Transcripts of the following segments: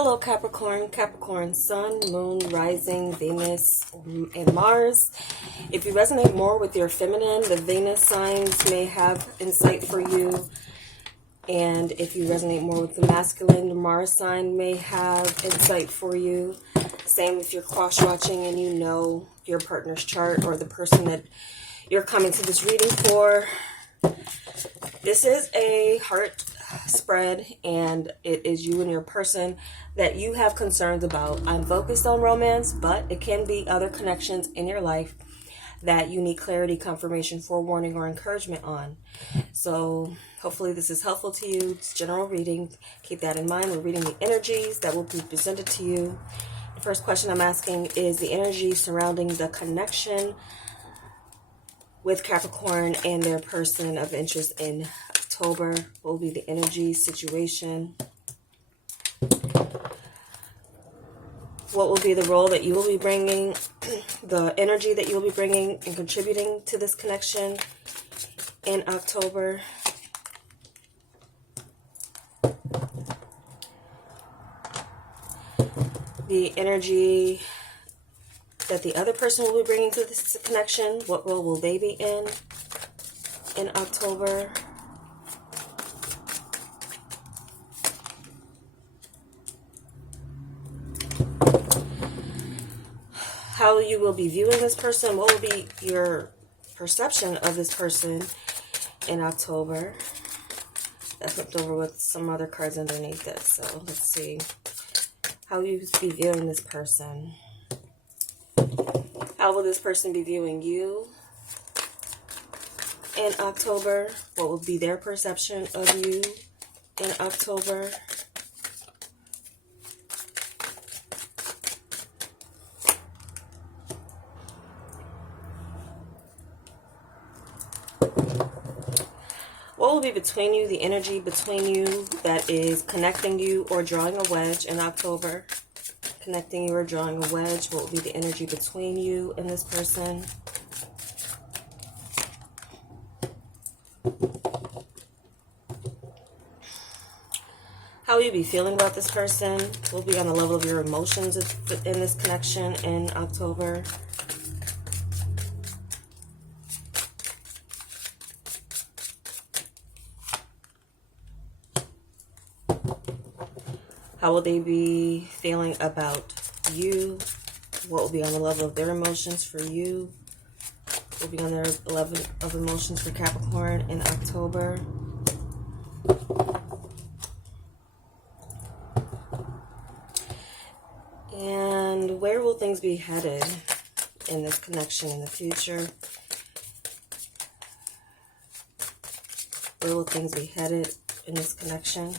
Hello Capricorn, Capricorn Sun, Moon, Rising, Venus, and Mars. If you resonate more with your feminine, the Venus signs may have insight for you. And if you resonate more with the masculine, the Mars sign may have insight for you. Same if you're cross-watching and you know your partner's chart or the person that you're coming to this reading for. This is a heart spread, and it is you and your person that you have concerns about. I'm focused on romance, but it can be other connections in your life that you need clarity, confirmation, forewarning, or encouragement on. So hopefully this is helpful to you. It's general reading. Keep that in mind. We're reading the energies that will be presented to you. The first question I'm asking is the energy surrounding the connection with Capricorn and their person of interest in October. What will be the energy situation? What will be the role that you will be bringing, the energy that you will be bringing and contributing to this connection in October? The energy that the other person will be bringing to this connection. What role will they be in October? How you will be viewing this person. What will be your perception of this person in October? That flipped over with some other cards underneath it. So let's see. How you be viewing this person. How will this person be viewing you in October? What will be their perception of you in October? What will be between you, the energy between you that is connecting you or drawing a wedge in October? Connecting you or drawing a wedge. What will be the energy between you and this person? How will you be feeling about this person? What will be on the level of your emotions in this connection in October? How will they be feeling about you? What will be on the level of their emotions for you? What will be on their level of emotions for Capricorn in October? And where will things be headed in this connection in the future? Where will things be headed in this connection?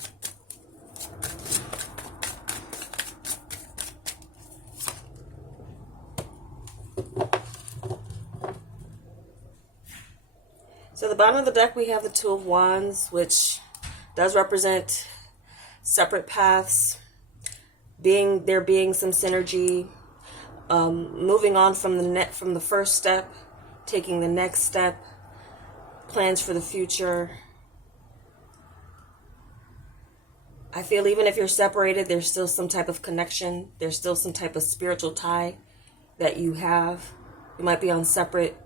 So the bottom of the deck, we have the Two of Wands, which does represent separate paths, there being some synergy, moving on from the first step, taking the next step, plans for the future. I feel even if you're separated, there's still some type of connection. There's still some type of spiritual tie that you have. You might be in separate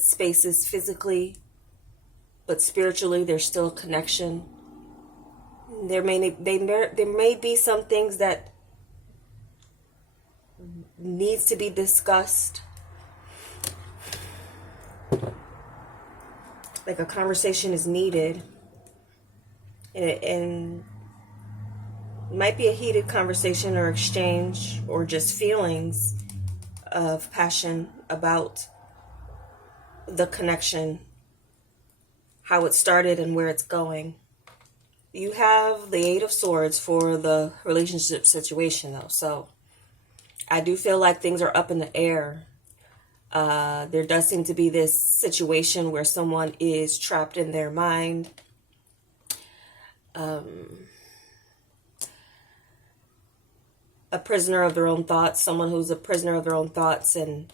spaces physically, but spiritually there's still a connection. There may be some things that needs to be discussed, like a conversation is needed, and it might be a heated conversation or exchange or just feelings of passion about the connection, how it started and where it's going. You have the Eight of Swords for the relationship situation though, so I do feel like things are up in the air. There does seem to be this situation where someone is trapped in their mind. A prisoner of their own thoughts, someone who's a prisoner of their own thoughts and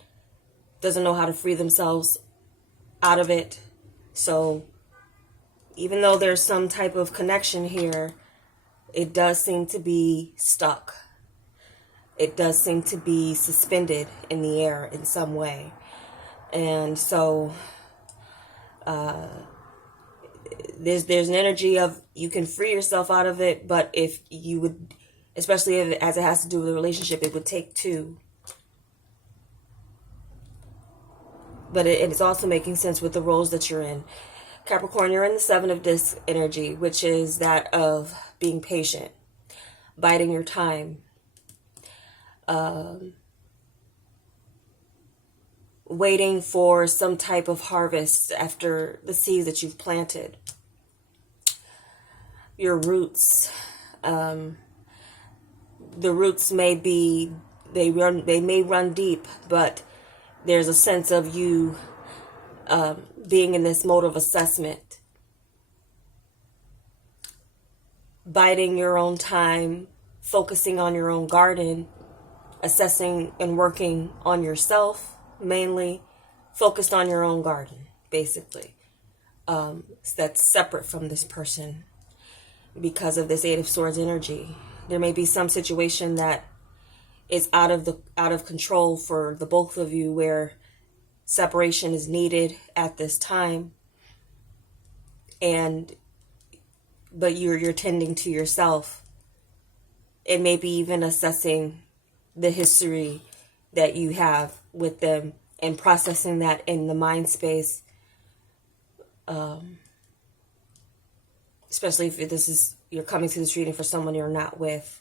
doesn't know how to free themselves out of it. So even though there's some type of connection here, it does seem to be stuck. It does seem to be suspended in the air in some way. And so there's an energy of you can free yourself out of it, but if you would, especially if, as it has to do with a relationship, it would take two. But it's also making sense with the roles that you're in. Capricorn, you're in the Seven of Discs energy, which is that of being patient, biding your time, waiting for some type of harvest after the seeds that you've planted. Your roots, the roots may be, they may run deep, but there's a sense of you being in this mode of assessment, biding your own time, focusing on your own garden, assessing and working on yourself, mainly focused on your own garden, basically. That's separate from this person because of this Eight of Swords energy. There may be some situation that is out of control for the both of you, where separation is needed at this time, but you're tending to yourself, and maybe even assessing the history that you have with them and processing that in the mind space, especially if you're coming to this reading for someone you're not with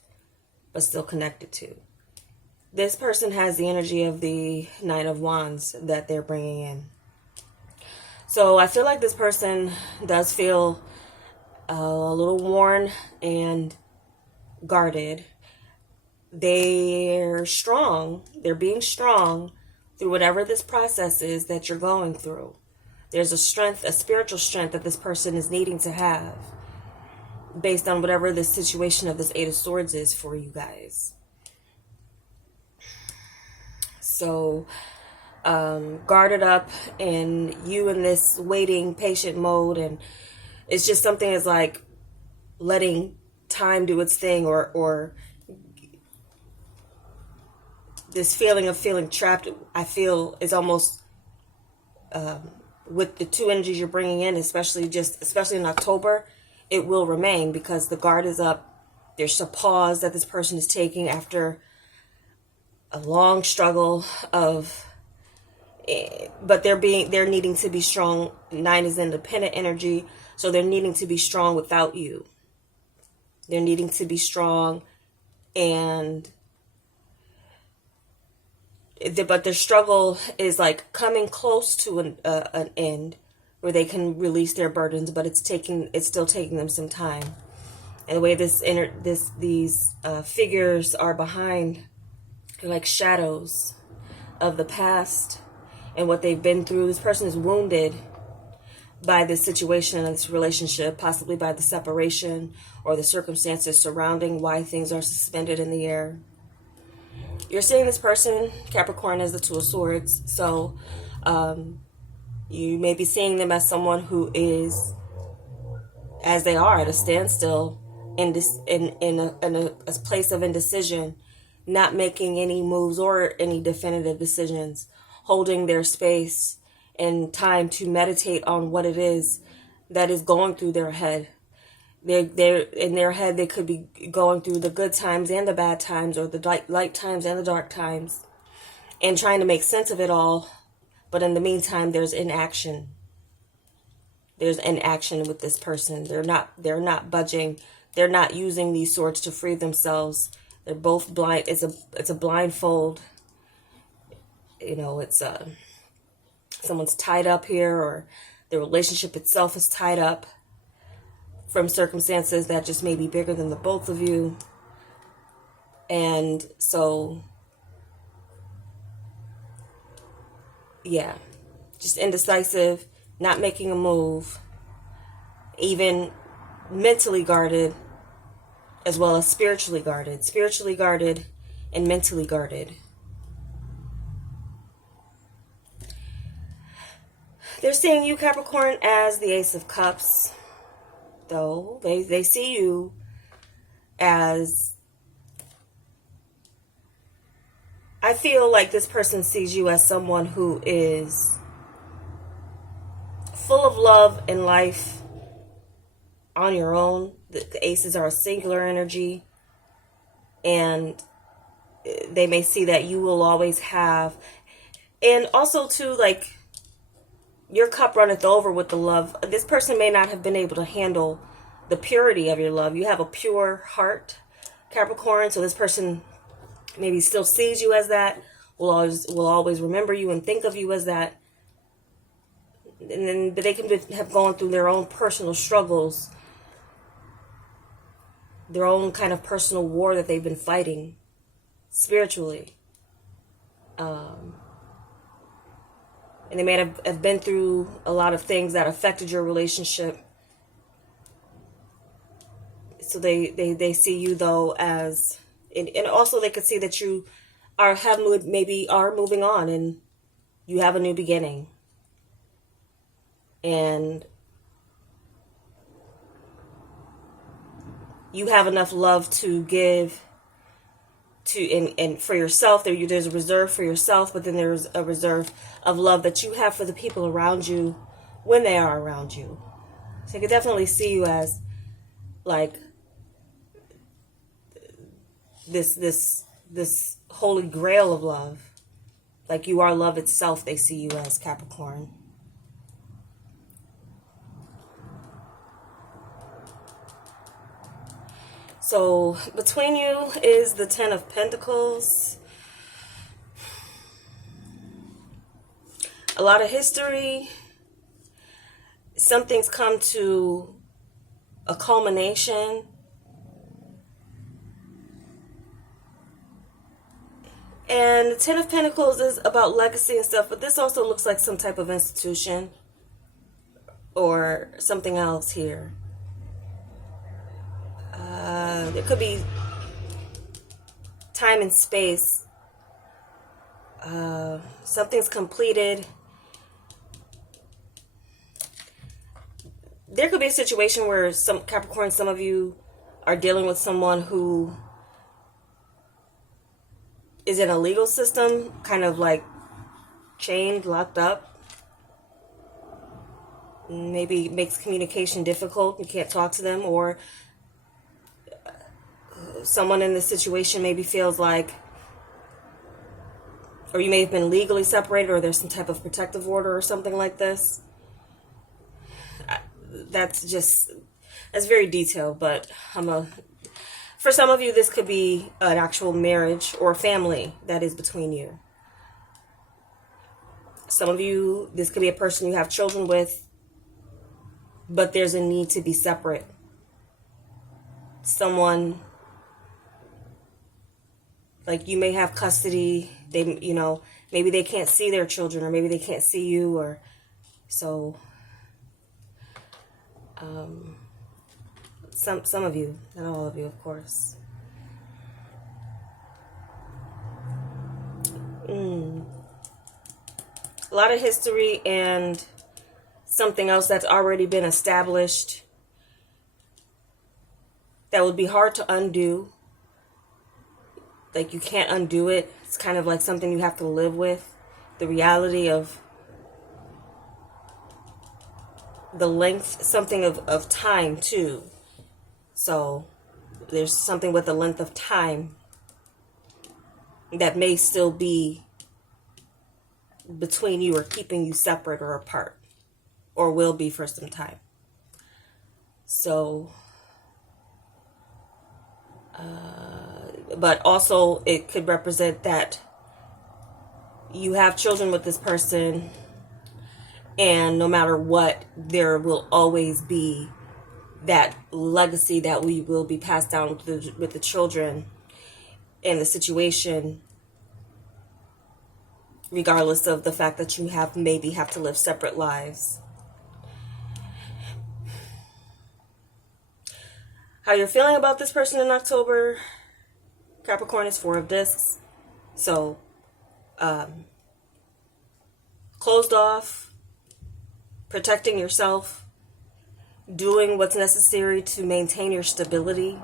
but still connected to. This person has the energy of the Nine of Wands that they're bringing in. So I feel like this person does feel a little worn and guarded. They're strong. They're being strong through whatever this process is that you're going through. There's a strength, a spiritual strength that this person is needing to have based on whatever the situation of this Eight of Swords is for you guys. So guarded up, and you in this waiting, patient mode, and it's just something is like letting time do its thing, or this feeling of feeling trapped, I feel, is almost with the two energies you're bringing in, especially in October, it will remain because the guard is up. There's a pause that this person is taking after a long struggle but they're needing to be strong. Nine is independent energy, so they're needing to be strong without you. They're needing to be strong, but their struggle is like coming close to an end where they can release their burdens, but it's still taking them some time. And the way these figures are behind, they're like shadows of the past and what they've been through. This person is wounded by this situation and this relationship, possibly by the separation or the circumstances surrounding why things are suspended in the air. You're seeing this person, Capricorn, as the Two of Swords. So you may be seeing them as someone who is, as they are, at a standstill, in a place of indecision, not making any moves or any definitive decisions, holding their space and time to meditate on what it is that is going through their head. They're in their head, they could be going through the good times and the bad times, or the light times and the dark times, and trying to make sense of it all. But in the meantime, there's inaction. There's inaction with this person. They're not budging. They're not using these swords to free themselves. They're both blind. It's a blindfold. It's someone's tied up here, or the relationship itself is tied up from circumstances that just may be bigger than the both of you. And so, yeah, just indecisive, not making a move, even mentally guarded, as well as spiritually guarded and mentally guarded. They're seeing you, Capricorn, as the Ace of Cups, though. They see you as, I feel like this person sees you as someone who is full of love and life on your own. The aces are a singular energy, and they may see that you will always have, and also too, like, your cup runneth over with the love. This person may not have been able to handle the purity of your love. You have a pure heart, Capricorn, so this person maybe still sees you as that, will always remember you and think of you as that. And then they can have gone through their own personal struggles, their own kind of personal war that they've been fighting spiritually. And they may have been through a lot of things that affected your relationship. So they see you, though, as, and also they could see that you are moving on, and you have a new beginning. And you have enough love to give to, and for yourself. There's a reserve for yourself, but then there's a reserve of love that you have for the people around you when they are around you. So I could definitely see you as like this holy grail of love. Like you are love itself, they see you as, Capricorn. So between you is the Ten of Pentacles. A lot of history. Something's come to a culmination. And the Ten of Pentacles is about legacy and stuff, but this also looks like some type of institution or something else here. There could be time and space. Something's completed. There could be a situation where some of you are dealing with someone who is in a legal system, kind of like chained, locked up. Maybe makes communication difficult. You can't talk to them, or someone in this situation maybe feels like, or you may have been legally separated, or there's some type of protective order or something like this. That's very detailed, but for some of you, this could be an actual marriage or family that is between you. Some of you, this could be a person you have children with, but there's a need to be separate. Someone, like, you may have custody. Maybe they can't see their children, or maybe they can't see you, or so. Some of you, not all of you, of course. A lot of history and something else that's already been established that would be hard to undo. Like, you can't undo it. It's kind of like something you have to live with. The reality of the length, something of time too. So there's something with the length of time that may still be between you, or keeping you separate or apart, or will be for some time. So but also it could represent that you have children with this person, and no matter what, there will always be that legacy that we will be passed down with the children and the situation, regardless of the fact that you maybe have to live separate lives. How you're feeling about this person in October, Capricorn, is Four of Discs. So, closed off, protecting yourself, doing what's necessary to maintain your stability,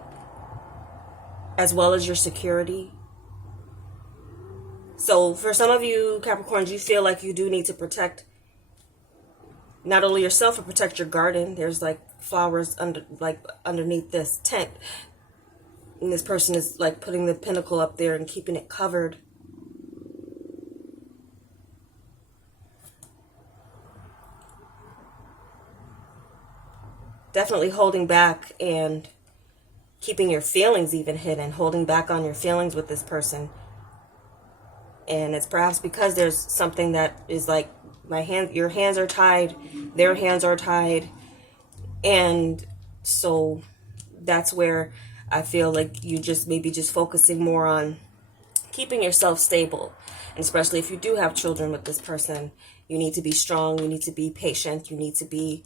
as well as your security. So for some of you Capricorns, you feel like you do need to protect not only yourself, but protect your garden. There's like flowers underneath this tent, and this person is like putting the pinnacle up there and keeping it covered. Definitely holding back and keeping your feelings even hidden, holding back on your feelings with this person. And it's perhaps because there's something that is like, your hands are tied, their hands are tied. And so that's where I feel like you just maybe just focusing more on keeping yourself stable. And especially if you do have children with this person, you need to be strong, you need to be patient, you need to be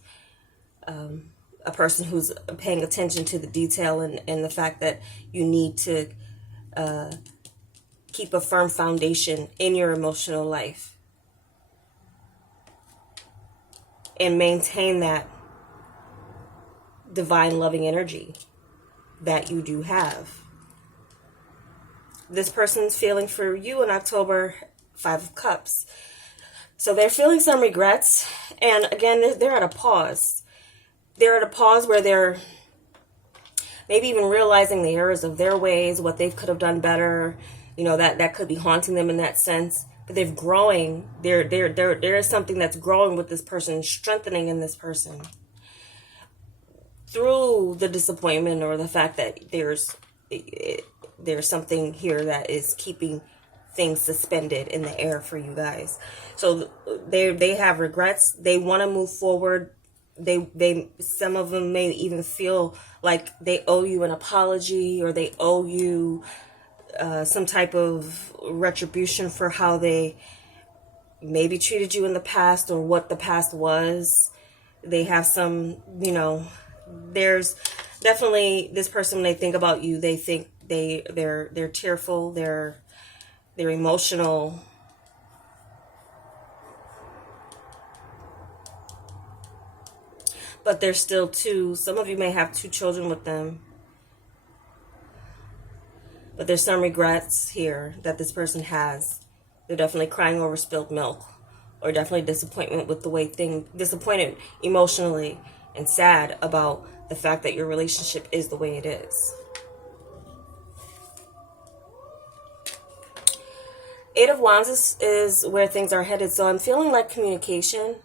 a person who's paying attention to the detail, and the fact that you need to keep a firm foundation in your emotional life and maintain that divine loving energy that you do have. This person's feeling for you in October, 5 of Cups. So they're feeling some regrets. And again, they're at a pause. They're at a pause where they're maybe even realizing the errors of their ways, what they could have done better. You know, that could be haunting them in that sense. But they're growing. There is something that's growing with this person, strengthening in this person. Through the disappointment or the fact that there's something here that is keeping things suspended in the air for you guys. So they have regrets. They want to move forward. Some of them may even feel like they owe you an apology, or they owe you some type of retribution for how they maybe treated you in the past, or what the past was. They have some, there's definitely this person, when they think about you, they think they're tearful, they're emotional. But there's still some of you may have 2 children with them. But there's some regrets here that this person has. They're definitely crying over spilled milk, or definitely disappointment with the way disappointed emotionally and sad about the fact that your relationship is the way it is. 8 of Wands is where things are headed. So I'm feeling like communication.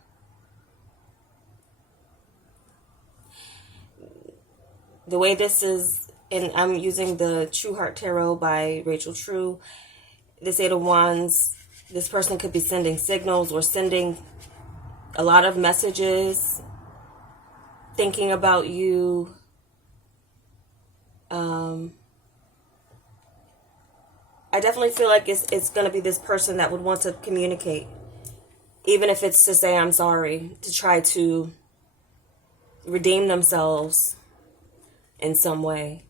The way this is, and I'm using the True Heart Tarot by Rachel True. This 8 of Wands, this person could be sending signals or sending a lot of messages, thinking about you. I definitely feel like it's going to be this person that would want to communicate, even if it's to say I'm sorry, to try to redeem themselves in some way.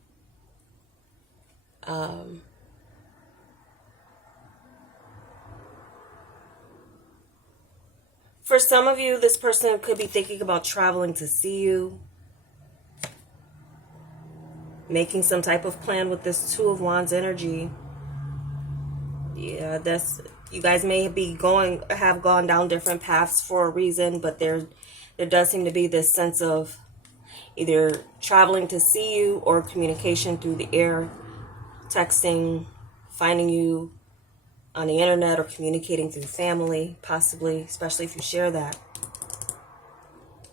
For some of you, this person could be thinking about traveling to see you, making some type of plan with this 2 of Wands energy. Yeah, you guys may have gone down different paths for a reason, but there does seem to be this sense of either traveling to see you or communication through the air, texting, finding you on the internet, or communicating through family, possibly, especially if you share that.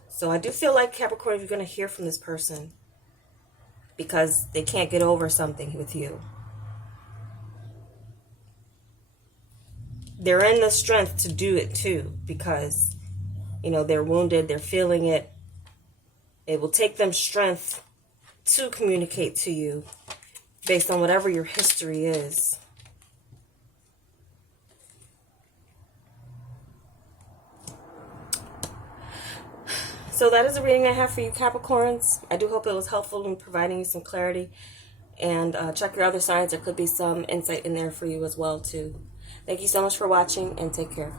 So I do feel like, Capricorn, you're going to hear from this person because they can't get over something with you. They're in the strength to do it too, because, they're wounded, they're feeling it. It will take them strength to communicate to you based on whatever your history is. So that is the reading I have for you, Capricorns. I do hope it was helpful in providing you some clarity. And check your other signs. There could be some insight in there for you as well, too. Thank you so much for watching, and take care.